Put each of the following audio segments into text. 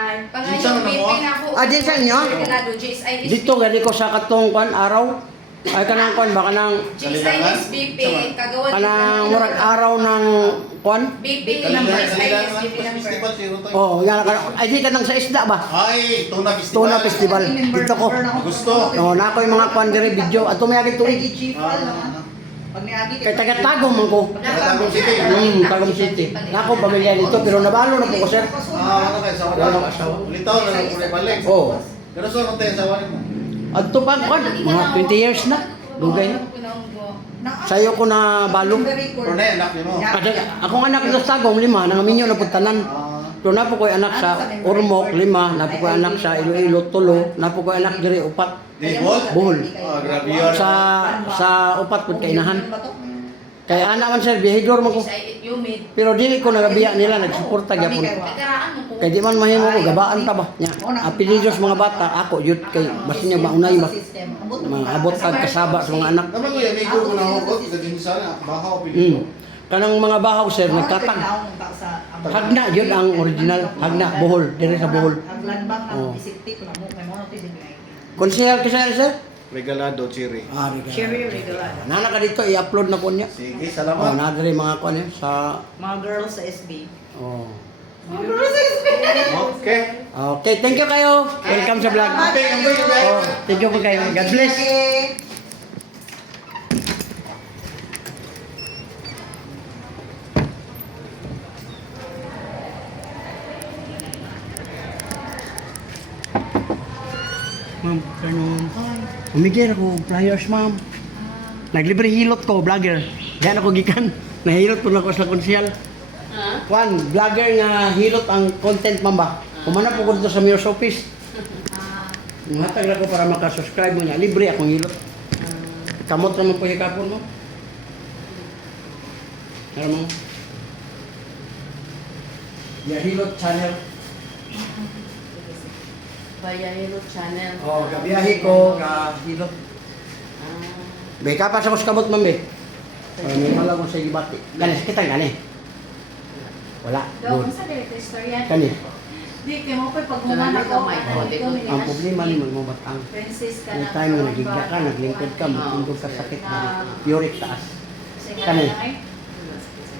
Pangayon, BP na ako. Di sa inyo? Regalado, GSIS. Dito gali ko sa katong kwan araw. Ay kanang kwan ba kanang GSIS, BP, kagawan. kanang murag araw ng kwan? BP number, GSIS, BP number. Oh, nga kanang ay di kanang sa isda ba? Ay, Tuna Festival. Tuna Festival. Dito ko. Gusto. Oh, na ako yung mga kwan diri video ato may agi tuig. Kay taga-Tagum man ko. Tagum City. Tagum City. Na ako pamilya dito pero nabalo na po ko sir. Ano kayo, sawa Wala na? asawa. Ulitaw na lang kulay balik. Oh. Pero so, ano tayo sawa mo? Adto pa kwan mga 20 years na. Dugay na. Sayo ko na balong. Pero na, anak yun mo. Akong anak sa Tagum 5 nangaminyo na putanan. Pero na po ko anak sa Ormoc 5, na po ko anak sa Iloilo 3, na po ko anak diri 4. Di Bohol? Bohol. Grabe yun. Sa 4 pud kay inahan. Kaya anak man sir bihidor man ko. GSIS, humid. Pero dili ko nagabiya nila nagsuporta gyapon. Kagaraan mo po. Kay di man mahimo ko gabaan ta ba. Nya. Apelidos mga bata ako yut kay basta niya maunay ba. Maabot kag kasaba sa mga anak. Naman ko yung amigo ko na ako, gagawin sana, bahaw, pilito. Kanang mga bahaw sir nagkatag. Hagna yun ang original. Hagna Bohol, diri sa Bohol. Oh. Konsehal kasi sir? Regalado, cherry. Cherry regalado. Nana ka dito i-upload na po niya. Sige, Oh, salamat. na diri mga kuan niya sa Mga girls sa SB. oh. Okay. Okay, thank you kayo. Welcome sa vlog. Oh, thank you po kayo. God bless. Ma'am, kanon. Umigir ako, flyers ma'am. Naglibre hilot ko, vlogger. Diyan ako gikan. Nahilot po na ko sa konsyal. Juan, vlogger nga hilot ang content ma'am ba? Kumana po ko dito sa mayor's office. Hatag na ko para makasubscribe mo niya. Libre akong hilot. Kamot naman po hikapon mo. Ano mo? Hilot channel. Bayahilo channel. Oh, gabiyahe ko, hilot. Be, kapas ako sa kamot ma'am be. May mala ko sa ibati. Ganis, kita gani. Wala. Daw, Good. sa direkto istorya. Kani. Di, kaya mo pa pag humana ko, Ang problema ni mo batang. Princess ka May na. time na nagigya ka, naglingkod ka, matundog ka sakit na uric taas. Kani.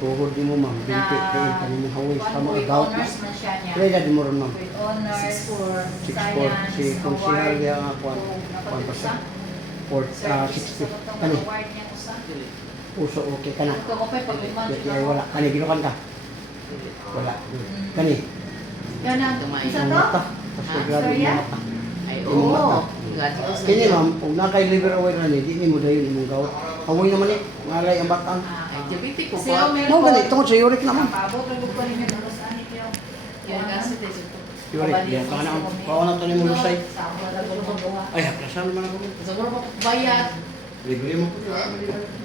Tuhod di mo ma'am, binti kayo, kani mo hawis ka mo, gout na. Honors na siya niya. Pwede di mo ron ma'am. With honors, 6'4", science, si Konsihal award. niya nga kuwan. Kuwan pa siya. 60. Kani. Puso okay ka na. Ito ko pa pag humana. Kaya wala. Kani, ginukan ka. Wala. Kani. Ganang, isa Ang to? mata. Tapos grabe yung mata. Ay, Yung mata. oo. Kini ma'am, kung nakay-liver away na ni, di ni mo dayon imong gawat. Hawoy naman eh, ngalay ang batang. Ay, diabetic ko Kasi pa. Mo ganit tungod sa uric naman. Pabot, nagod pa rin yung oras anit yung. Yung gaso din ito. Uric, diyan ka na. Kauna to ni mo lusay. Ay, haplasan naman ako. Siguro pa bayad. Libre mo.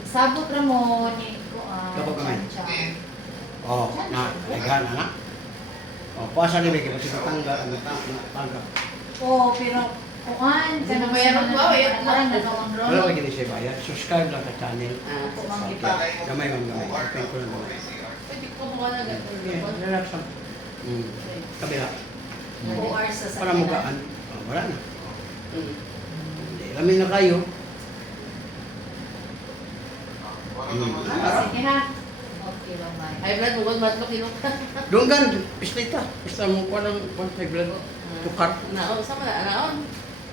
Sabot ra mo ni Kapag kamay. Oh, na, nagana na. Oh, pasa ni Becky, kasi tatanggal, tatanggal. Oo, pero kuan ka na bayaran ko, parang dalawang Wala roll. lagi ni siya bayad. Subscribe lang sa channel. Kumang Okay. ipa. Gamay man gamay. Open ko lang gamay. Pwede ko mo na Okay, relax lang. Kabila. 2 hours sa Para mukaan. Oh, wala na. Lamin na kayo. Sige ha. Okay lang ba? Ay, Brad, bukod ba't ko kinuk? Doon gan, pislita. Pista mo ko ng contact blood. Tukar. Naon, sama na, naon.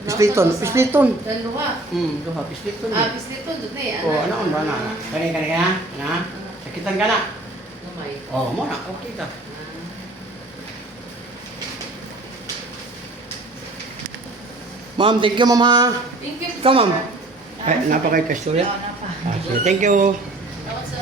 Pisliton, pisliton. Dan luha. Duha, pisliton. Pisliton, dun eh. Oh, ano ba na? Kani kani ka na? Sakitan ka na? Gamay. Oh, mo na, okay ta. Ma'am, thank you mama. Thank you. Ikaw ma'am. Ay, napakay kasturya. Oo, napa. Sige, thank you. Dapat sa...